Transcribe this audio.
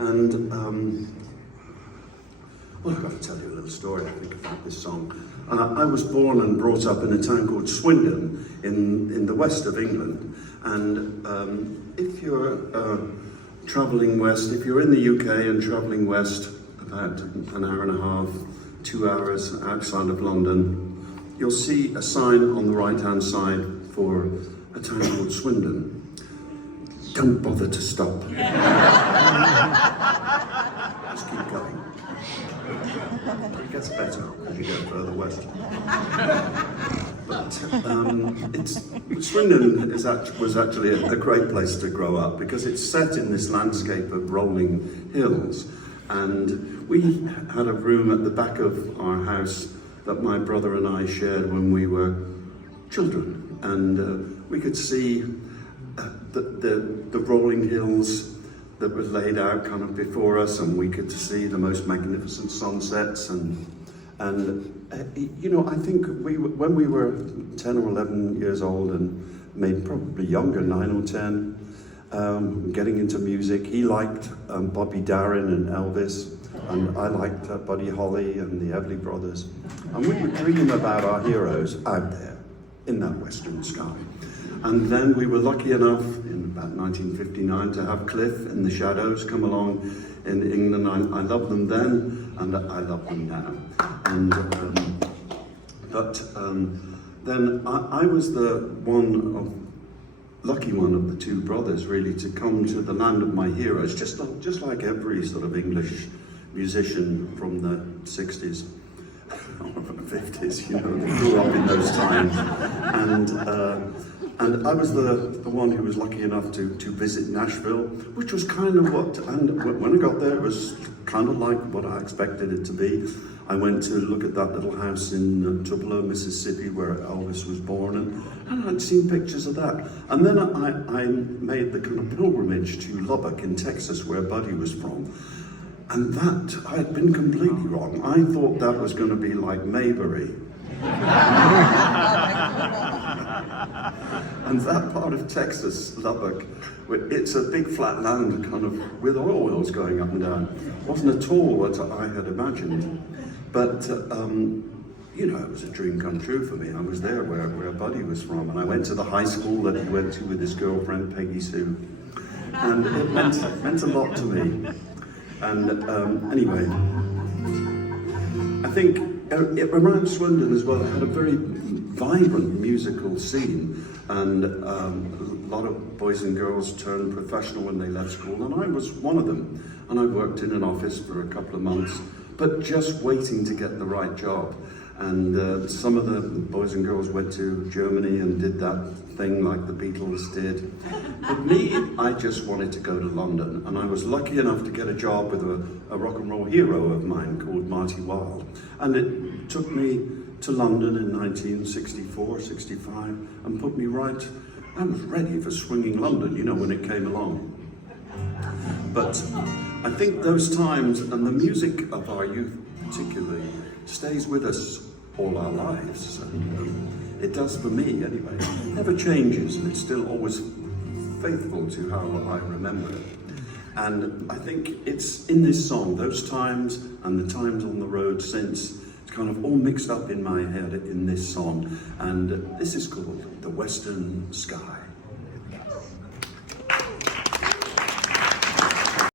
And well, I've got to tell you a little story, I think, about this song. I was born and brought up in a town called Swindon in the west of England. And if you're travelling west, if you're in the UK and travelling west about an hour and a half, 2 hours outside of London, you'll see a sign on the right-hand side for a town called Swindon. Don't bother to stop. Just keep going. It gets better as you go further west. But Swindon was actually a great place to grow up because it's set in this landscape of rolling hills. And we had a room at the back of our house that my brother and I shared when we were children. And we could see the rolling hills that were laid out kind of before us, and we could see the most magnificent sunsets. And you know, I think when we were 10 or 11 years old, and maybe probably younger, 9 or 10, getting into music, he liked Bobby Darin and Elvis, and I liked Buddy Holly and the Everly Brothers. And we would dream about our heroes out there in that western sky. And then we were lucky enough in about 1959 to have Cliff in the Shadows come along in England. I loved them then, and I love them now. And then I was the lucky one of the two brothers, really, to come to the land of my heroes, just like every sort of English musician from the 60s. Or 50s, you know, they grew up in those times. And I was the one who was lucky enough to visit Nashville, which was kind of and when I got there, it was kind of like what I expected it to be. I went to look at that little house in Tupelo, Mississippi, where Elvis was born, and I'd seen pictures of that. And then I made the kind of pilgrimage to Lubbock in Texas, where Buddy was from. And that, I had been completely wrong. I thought that was going to be like Mayberry. And that part of Texas, Lubbock, it's a big flat land kind of with oil wells going up and down. It wasn't at all what I had imagined. But, you know, it was a dream come true for me. I was there where Buddy was from, and I went to the high school that he went to with his girlfriend, Peggy Sue. And it meant a lot to me. And anyway, I think around Swindon as well, it had a very vibrant musical scene, and a lot of boys and girls turned professional when they left school, and I was one of them. And I worked in an office for a couple of months, but just waiting to get the right job. And some of the boys and girls went to Germany and did that thing like the Beatles did. But me, I just wanted to go to London, and I was lucky enough to get a job with a rock and roll hero of mine called Marty Wilde. And it took me to London in 1964, 65, and put me right, I was ready for swinging London, you know, when it came along. But I think those times, and the music of our youth particularly, stays with us all our lives. It does for me anyway. It never changes, and it's still always faithful to how I remember it. And I think it's in this song, those times and the times on the road since, it's kind of all mixed up in my head in this song. And this is called The Western Sky.